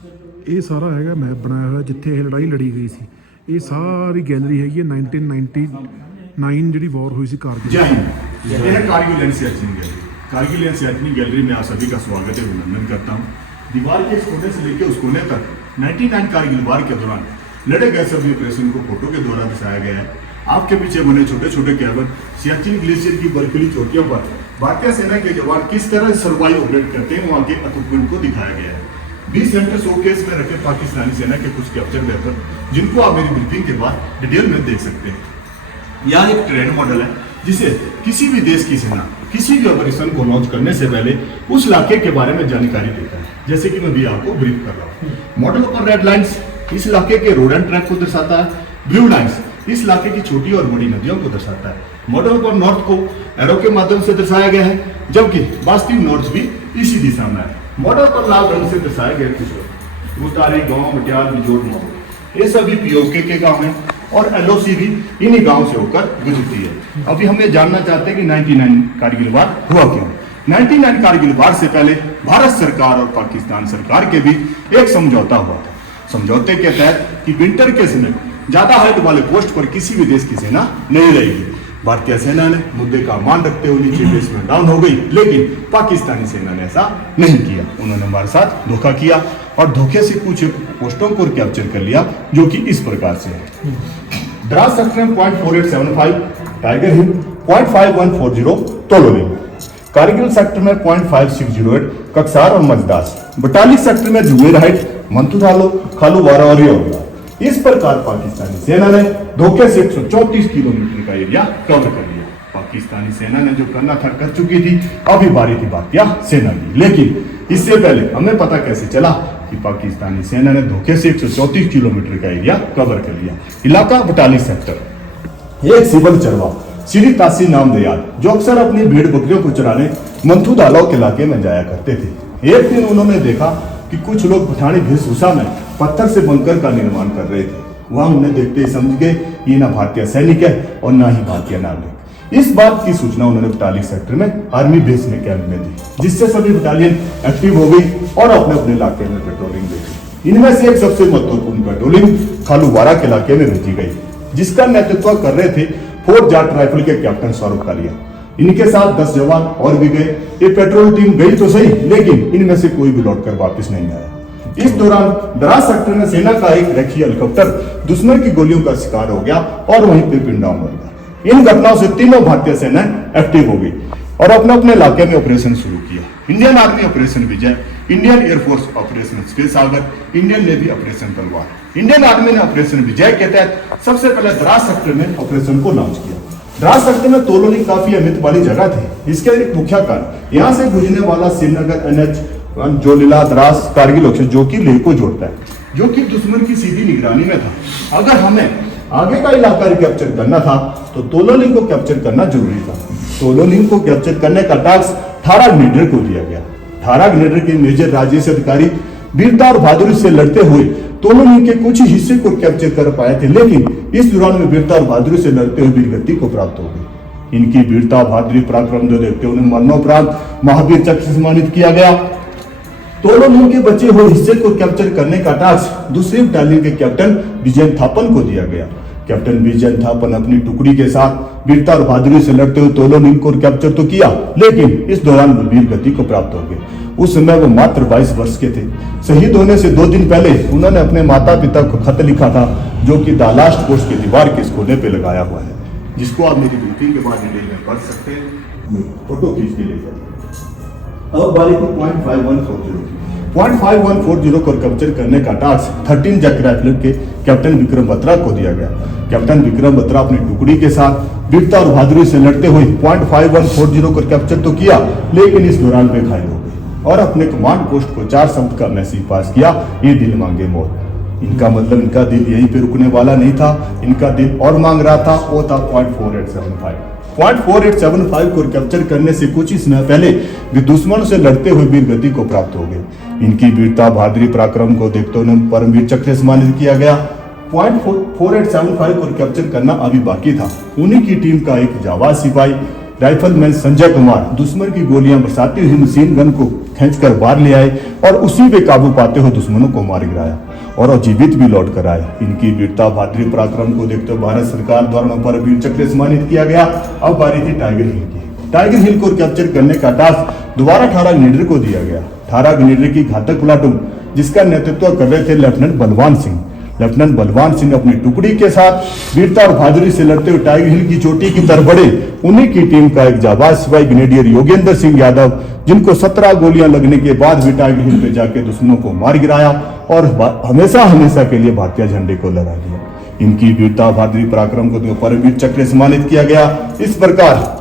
ਇਹ ਸਾਰਾ ਹੈਗਾ ਮੈਪ ਬਣਾਇਆ ਹੋਇਆ ਜਿੱਥੇ ਇਹ ਲੜਾਈ ਲੜੀ ਗਈ ਸੀ। ਇਹ ਸਾਰੀ ਗੈਲਰੀ ਹੈਗੀ ਹੈ 1999 ਜਿਹੜੀ ਵਾਰ हुई थी कारगिल। जय हिंद। यह है Kargil and Siachen gallery. Kargil and Siachen gallery में आप सभी का स्वागत है, अभिनंदन करता हूँ। दीवार के इस कोने से लेकर उस कोने तक 99 कारगिल वार के दौरान लड़े गए सभी ऑपरेशन को फोटो के द्वारा दर्शाया गया है। आपके पीछे बने छोटे छोटे कैबिन सियाचिन ग्लेशियर की बर्फीली चोटियों पर भारतीय सेना के जवान किस तरह सर्वाइव ऑपरेट करते हैं वहाँ के इक्विपमेंट को दिखाया गया है। 20 सेंटर शोकेस में रखे पाकिस्तानी सेना के कुछ कैप्चर वेपन जिनको आप मेरी ब्रीफिंग के बाद डिटेल में देख सकते हैं। यह एक ट्रेन मॉडल है जिसे किसी भी देश की सेना किसी भी ऑपरेशन को लॉन्च करने से पहले उस इलाके के बारे में जानकारी देता है, जैसे कि मैं भी आपको ब्रीफ कर रहा हूँ। मॉडल पर रेड लाइंस इस इलाके के रोड एंड ट्रैक को दर्शाता है, ब्लू लाइंस इस इलाके की छोटी और बड़ी नदियों को दर्शाता है। मॉडल पर नॉर्थ को एरो के माध्यम से दर्शाया गया है, जबकि वास्तविक नॉर्थ भी इसी दिशा में है। मॉडल पर लाल रंग से दर्शाया गया कुछ उतारी गांव मटियार बिजोड़ मोड़ ये सभी पीओके के गांव हैं और एलओसी भी इन्हीं गांव से होकर गुजरती है। अभी हम ये जानना चाहते हैं कि 99 कारगिल वार हुआ क्यों। 99 कारगिल वार से पहले भारत सरकार और पाकिस्तान सरकार के बीच एक समझौता हुआ था। समझौते के तहत कि विंटर के समय ज्यादा हाइट वाले पोस्ट पर किसी भी देश की सेना नहीं रहेगी। भारतीय सेना ने मुद्दे का मान रखते हुए नीचे बेसमेंट डाउन हो गई, लेकिन पाकिस्तानी सेना ने ऐसा नहीं किया। उन्होंने हमारे साथ धोखा किया और धोखे से कुछ पोस्टों को कैप्चर कर लिया, जो कि इस प्रकार से है। द्रास सेक्टर में 0.4875 टाइगर हिल 0.5140 तोलोली, कारगिल सेक्टर में 0.5608 कक्सार और मजदास, बटालिक सेक्टर में जुमेर हाइट मंथुरालो खालूवारा और योला। इस प्रकार पाकिस्तानी सेना ने धोखे से 134 किलोमीटर का एरिया कवर कर लिया। पाकिस्तानी सेना ने जो करना था कर चुकी थी, अभी बारी थी भारतीय सेना की। लेकिन इससे पहले हमें पता कैसे चला कि पाकिस्तानी सेना ने धोखे से 134 किलोमीटर का एरिया कवर कर लिया। इलाका बटालिक सेक्टर। एक सिविल चरवा श्री तासी नामदयाल जो अक्सर अपनी भेड़ बकरियों को चराने मंथू दालाव के इलाके में जाया करते थे। एक दिन उन्होंने देखा कि कुछ लोग पठानी वेशभूषा में पत्थर से बंकर का निर्माण कर रहे थे। वहां उन्हें देखते ही समझ गए ये ना भारतीय सैनिक है और ना ही भारतीय नागरिक। इस बात की सूचना उन्होंने बटालिक सेक्टर में आर्मी बेस में कैंप में दी, जिससे सभी बटालियन एक्टिव हो गई और अपने अपने इलाके में पेट्रोलिंग देखी। इनमें से एक सबसे महत्वपूर्ण पेट्रोलिंग खालूवारा के इलाके में भेजी गई, जिसका नेतृत्व कर रहे थे फोर्ट जाट राइफल के कैप्टन सौरभ कालिया। इनके साथ 10 जवान और भी गए। ये पेट्रोल टीम गई तो सही, लेकिन इनमें से कोई भी लौटकर वापस नहीं आया। इस दौरान द्रास सेक्टर में सेना का एक रखी हेलीकॉप्टर दुश्मन की गोलियों का शिकार हो गया और वहीं पे पिन डाउन हो गया। इन घटनाओं से तीनों भारतीय सेना एक्टिव हो गई और अपने अपने इलाके में ऑपरेशन शुरू किया। इंडियन आर्मी ऑपरेशन विजय, इंडियन एयरफोर्स ऑपरेशन स्पेस सागर, इंडियन नेवी ऑपरेशन तलवार। इंडियन आर्मी ने ऑपरेशन विजय के तहत सबसे पहले द्रास सेक्टर में ऑपरेशन को लॉन्च किया। द्रास सेक्टर में तोलोनी काफी अहमियत वाली जगह थी। इसके एक मुख्य कारण यहाँ से गुजरने वाला श्रीनगर NH जोलीला द्रास कारगिल ऑप्शन जो कि लेह को जोड़ता है, जो कि दुश्मन की सीधी निगरानी में था। अगर हमें आगे का इलाका कैप्चर करना था तो तोलोनी को कैप्चर करना जरूरी था। तोलोनी को कैप्चर करने का टास्क ठारा ग्रेनेडर को दिया गया। ठारा ग्रेनेडर के मेजर राजेश अधिकारी वीरता और बहादुरी से लड़ते हुए तोलोनी के कुछ ही हिस्से को कैप्चर कर पाए थे, लेकिन इस दौरान में वीरता और बहादुरी से लड़ते हुए वीरगति को प्राप्त हो गई। इनकी वीरता बहादुरी पराक्रम जो देखते हुए उन्हें मरणोपरांत महावीर चक्र से सम्मानित किया गया। तोलोनी के बचे हुए हिस्से को कैप्चर करने का टास्क दूसरी बटालियन के कैप्टन विजय थापन को दिया गया। कैप्टन विजय थापन अपनी टुकड़ी के साथ वीरता और बहादुरी से लड़ते हुए तोलोनी को कैप्चर तो किया, लेकिन इस दौरान वो वीर गति को प्राप्त हो गए। उस समय वो मात्र 22 वर्ष के थे। शहीद होने से 2 दिन पहले उन्होंने अपने माता पिता को खत लिखा था, जो कि द लास्ट पोस्ट के दीवार के इस कोने पे लगाया हुआ है, जिसको आप मेरी ब्रीफिंग के बाद डिटेल में पढ़ सकते हैं। फोटो खींच के लेकर अब बारीकी 0.5140 को कैप्चर करने का टास्क 13 जैक राइफल के कैप्टन विक्रम बत्रा को दिया गया। कैप्टन विक्रम बत्रा अपनी टुकड़ी के साथ वीरता और बहादुरी से लड़ते हुए 0.5140 को कैप्चर तो किया, लेकिन इस दौरान वे घायल हो गए और अपने कमांड पोस्ट को 4 शब्द का मैसेज पास किया, ये दिल मांगे मौत। इनका मतलब इनका दिल यहीं पे रुकने वाला नहीं था, इनका दिल और मांग रहा था, वो था 0.4875 को कैप्चर करने से कुछ ही समय पहले वे दुश्मन से लड़ते हुए वीर गति को प्राप्त हो गए। इनकी वीरता बहादुरी पराक्रम को देखते हुए परमवीर चक्र से सम्मानित किया गया। 0.4875 को कैप्चर करना अभी बाकी था। उन्हीं की टीम का एक जाबाज सिपाही राइफलमैन संजय कुमार दुश्मन की गोलियां बरसाती हुई मशीन गन को खींचकर बाहर ले आए और उसी पे काबू पाते हुए दुश्मनों को मार गिराया और जीवित भी लौट कर आए। इनकी वीरता बहादुरी पराक्रम को देखते हुए भारत सरकार द्वारा उन पर वीर चक्र से सम्मानित किया गया। अब बारी थी टाइगर हिल की। टाइगर हिल को कैप्चर करने का टास्क दोबारा 18 ग्रेनेडर को दिया गया। 18 ग्रेनेडर की घातक प्लाटून जिसका नेतृत्व कर रहे थे लेफ्टिनेंट बलवान सिंह। लेफ्टिनेंट बलवान सिंह अपनी टुकड़ी के साथ वीरता और बहादुरी से लड़ते हुए टाइगर हिल की चोटी की तरफ बढ़े। उन्हीं की टीम का एक जाबाज सिपाही ग्रेनेडियर योगेंद्र सिंह यादव, जिनको 17 गोलियां लगने के बाद भी टाइगर हिल पे जाके दुश्मनों को मार गिराया और हमेशा हमेशा के लिए भारतीय झंडे को लहरा दिया। इनकी वीरता बहादुरी पराक्रम को परमवीर चक्र से सम्मानित किया गया। इस प्रकार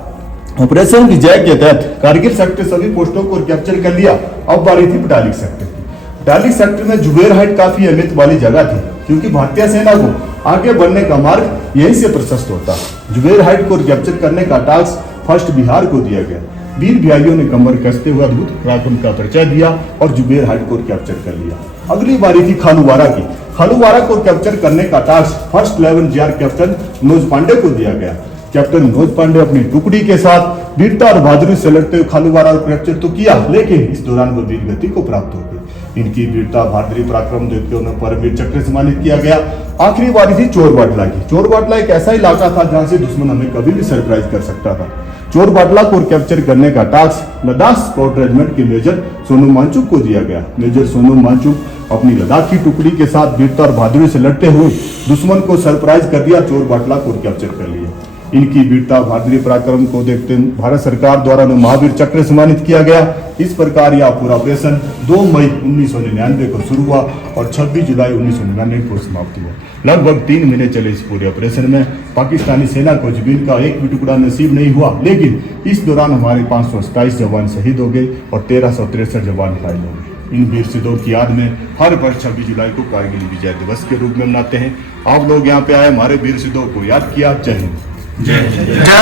ऑपरेशन विजय के तहत कारगिल सेक्टर सभी पोस्टों को कैप्चर कर लिया। अब बारी थी पटालिक सेक्टर की। पटालिक सेक्टर में जुबेर हाइट काफी अहमियत वाली जगह थी, क्योंकि भारतीय सेना को आगे बढ़ने का मार्ग यहीं से प्रशस्त होता। जुबेर हाइट को कैप्चर करने का टास्क फर्स्ट बिहार को दिया गया। वीर बिहारियों ने कमर कसते हुए अद्भुत पराक्रम का परिचय दिया और जुबेर हाइट को कैप्चर कर लिया। अगली बारी थी खालूवारा की। खालूवारा को कैप्चर करने का task first 11 GR Captain Manoj Pandey को दिया गया। कैप्टन मनोज पांडे अपनी टुकड़ी के साथ वीरता और बहादुरी से लड़ते हुए खालूवारा को कैप्चर तो किया, लेकिन इस दौरान वो वीर गति को प्राप्त हो गई। इनकी वीरता बहादुरी पराक्रम देखते हुए उन्हें परमवीर चक्र से सम्मानित किया गया। आखिरी बारी थी चोर बाटला की। चोर बाटला एक ऐसा इलाका था जहां से दुश्मन हमें कभी भी सरप्राइज कर सकता था। चोर बाटला को कैप्चर करने का टास्क लद्दाख स्काउट रेजिमेंट के मेजर सोनू मांचुक को दिया गया। मेजर सोनू मांचुक अपनी लद्दाख की टुकड़ी के साथ वीरता और बहादुरी से लड़ते हुए दुश्मन को सरप्राइज कर दिया। चोर बाटला को कैप्चर कर लिया। इनकी वीरता बहादुरी पराक्रम को देखते भारत सरकार द्वारा उन्हें महावीर चक्र सम्मानित किया गया। इस प्रकार यह पूरा ऑपरेशन 2 मई 1999 को शुरू हुआ और 26 जुलाई 1999 को समाप्त हुआ। लगभग 3 महीने चले इस पूरे ऑपरेशन में। पाकिस्तानी सेना को जमीन का एक भी टुकड़ा नसीब नहीं हुआ, लेकिन इस दौरान हमारे 527 जवान शहीद हो गए और 1363 जवान घायल हो गए। इन वीर शहीदों की याद में हर वर्ष 26 जुलाई को कारगिल विजय दिवस के रूप में मनाते हैं। आप लोग यहाँ पे आए, हमारे वीर शहीदों को याद किया। जय हिंद। जय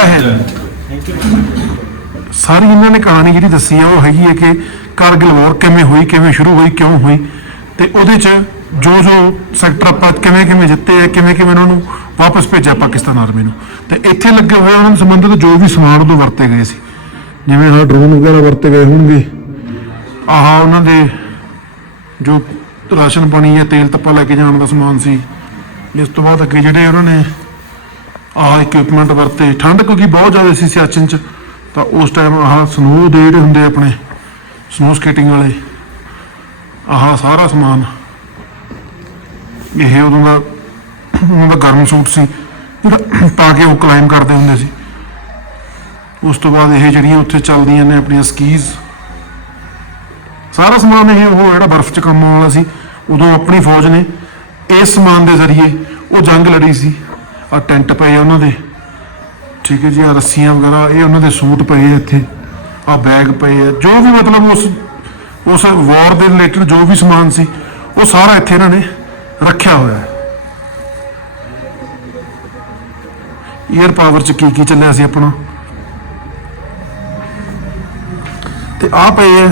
हिंद। सारी इन्होंने कहानी जी दसी है वो हैगी है कि कारगिल वॉर किमें हुई, किमें शुरू हुई, क्यों हुई, तो वो जो सैक्टर आप किमें जिते है, किमें उन्होंने वापस भेजा पाकिस्तान आर्मी को, तो इतने लगे हुए उन्होंने संबंधित जो भी समान उदों वरते गए सी, जिमें हाँ ड्रोन वगैरह वरते गए होंगे, आह उन्होंने जो राशन पानी या तेल तप्पा लैके जाने का समान सी। इस तो बाद अगे जोड़े उन्होंने आह इक्विपमेंट वरते। ठंड क्योंकि बहुत ज़्यादा सी सियाचिन च, तो उस टाइम आह स्नो दे जोड़े होंगे अपने स्नो स्केटिंग वाले, आह सारा समान ये उदों का गर्म सूट से पा के वो क्लाइंब करते होंगे सी। उस तो बाद ये जड़ियाँ उत्थे चलदियां ने अपनी स्कीज, सारा समान ये वो जो बर्फ च काम वाला सी। उदों अपनी फौज ने इस समान के जरिए वो जंग लड़ी सी। आ टेंट पे उन्होंने, ठीक है जी, आ रस्सियां वगैरह ये उन्होंने सूट पे है, इत्थे आ बैग पे है, जो भी मतलब उस वॉर के रिलेटेड जो भी समान सी वो सारा इत्थे इन्होंने रखा हुआ है। एयर पावर च की चलिया सी अपना, ते आ पे है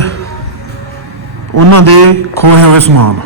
उन्होंने खोए हुए समान।